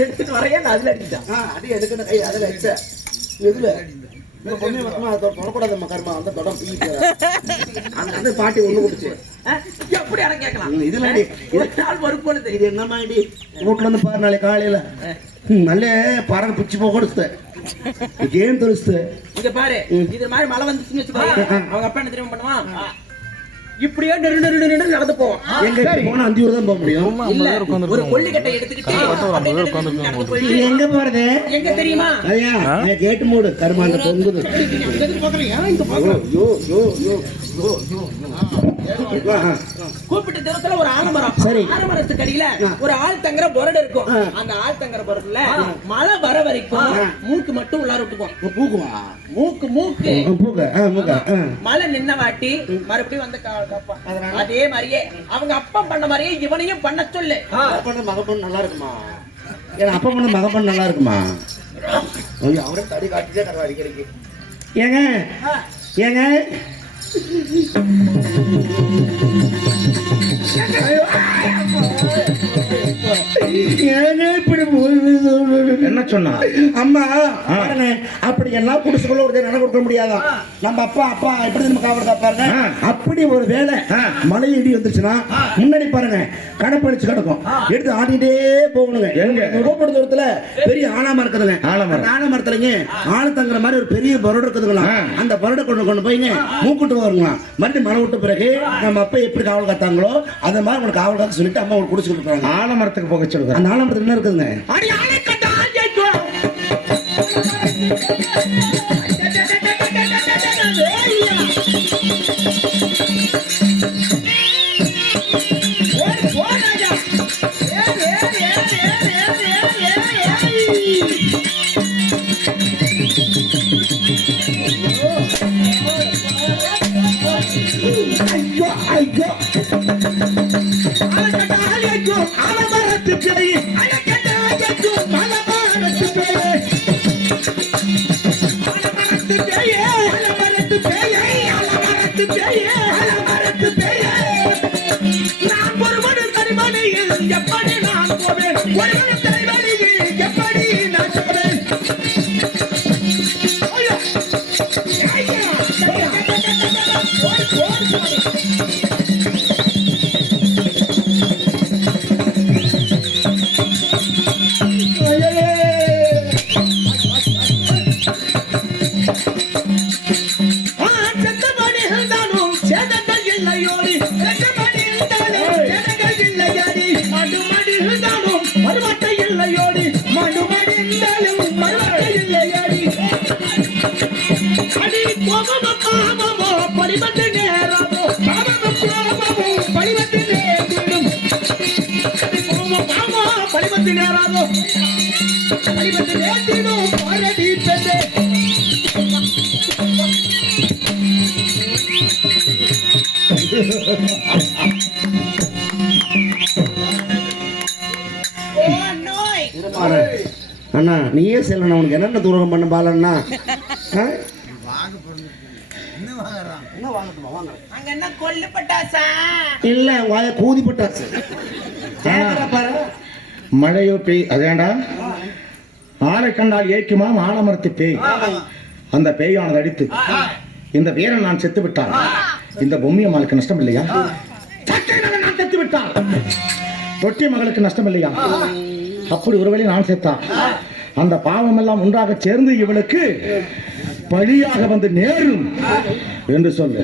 எடுத்துட்டு வரையா அதுல அடிக்கிட்டான் அடி எடுக்கணும் கை அதுல அடிச்ச எதுல பொம்மை மட்டுமா தொடக்கூடாது கர்மா அந்த தொடம் அந்த பாட்டி ஒண்ணு கொடுத்து எப்படி இடம் கேட்கலாம் இதுல நாள் மறுப்பு இது என்ன மாடி வீட்டுல வந்து பாரு நாளைக்கு காலையில நல்ல பறவை பிச்சு போக கொடுத்து ஏன் தெரிச்சு இங்க பாரு இது மாதிரி மழை வந்துச்சுன்னு வச்சுக்கோங்க அவங்க அப்பா என்ன தெரியுமா பண்ணுவான் இப்படியே நடந்து போவோம் எங்க போனா 5 ஊர் தான் போக முடியும் ஒரு கொல்லிக்கட்டை எடுத்துக்கிட்டு எங்க போறது எங்க தெரியுமா ஐயா கேட்டு மூடு கருமாண்ட தொங்குது கூப்பிட்டு தூரத்துல ஒரு ஆலமரம் சரி ஆலமரத்துக்கு அடியில ஒரு ஆள் தங்குற பொரடு இருக்கும் அந்த ஆள் தங்குற பொரடுல மழை வர வரைக்கும் மூக்கு மட்டும் உள்ளார விட்டுக்கும் பூக்குவா மூக்கு மூக்கு மூக்கு மழை நின்ன வாட்டி மறுபடியும் வந்து அதே மாதிரியே அவங்க அப்பா பண்ண மாதிரியே இவனையும் பண்ண சொல்லு மகப்பன் நல்லா இருக்குமா ஏன்னா அப்பா பண்ண மகப்பன் நல்லா இருக்குமா அவரே தடி காட்டிட்டே தர அடிக்கிறதுக்கு ஏங்க ஏங்க என்ன சொன்னா அம்மா அப்படி எல்லாம் குடிசுக்குள்ள ஒரு நட கொடுக்க முடியாதான் நம்ம அப்பா அப்பா எப்படி நம்ம காவல் காப்பாருங்க அப்படி ஒரு வேலை மழை இடி வந்துருச்சுன்னா முன்னாடி பாருங்க கடப்படிச்சு கிடக்கும் எடுத்து ஆடிட்டே போகணுங்க எங்க ரோப்பட தூரத்துல பெரிய ஆலமரம் இருக்குதுங்க ஆலமரத்துலங்க ஆளு தங்குற மாதிரி ஒரு பெரிய பரோடு இருக்குதுங்களா அந்த பரோட கொண்டு போய்ங்க மூக்கிட்டு வருங்களாம் மறுபடியும் மழை விட்ட பிறகு நம்ம அப்பா எப்படி காவல் காத்தாங்களோ அந்த மாதிரி உங்களுக்கு காவல் காத்து சொல்லிட்டு அம்மா உங்களுக்கு குடிச்சு கொடுக்குறாங்க ஆலமரத்துக்கு போக சொல்லுங்க அந்த ஆலமரத்துல என்ன இருக்குதுங்க ஐயோ ஐயோ ஆலமரத்து பேய் அலக்கட்டாயோ ஆலமரத்து பேய் ஆலமரத்து பேய் ஆலமரத்து பேய் ஆலமரத்து பேய் ஆலமரத்து பேய் நான் ஒருவன் கரிமனையில் எப்படி நான் போவேன் ஒருவன் தலைவலியில் எப்படி நான் போவேன் ஐயோ ஐயோ அண்ணா நீயே செல்லணும் உனக்கு என்னென்ன தூரம் பண்ண பாலண்ணா இல்ல கூதி பட்டாசு மழையோ பேய் அதேண்டா ஆளை கண்டால் ஏக்குமாம் ஆலமரத்து பேய் அந்த பேயானது அடித்து இந்த வீரன் நான் செத்து விட்டான் இந்த பொம்மிய மகளுக்கு நஷ்டம் இல்லையா நான் செத்து விட்டான் தொட்டி மகளுக்கு நஷ்டம் இல்லையா அப்படி ஒருவேளை நான் செத்தான் அந்த பாவம் எல்லாம் ஒன்றாக சேர்ந்து இவளுக்கு பழியாக வந்து நேரும் என்று சொல்லு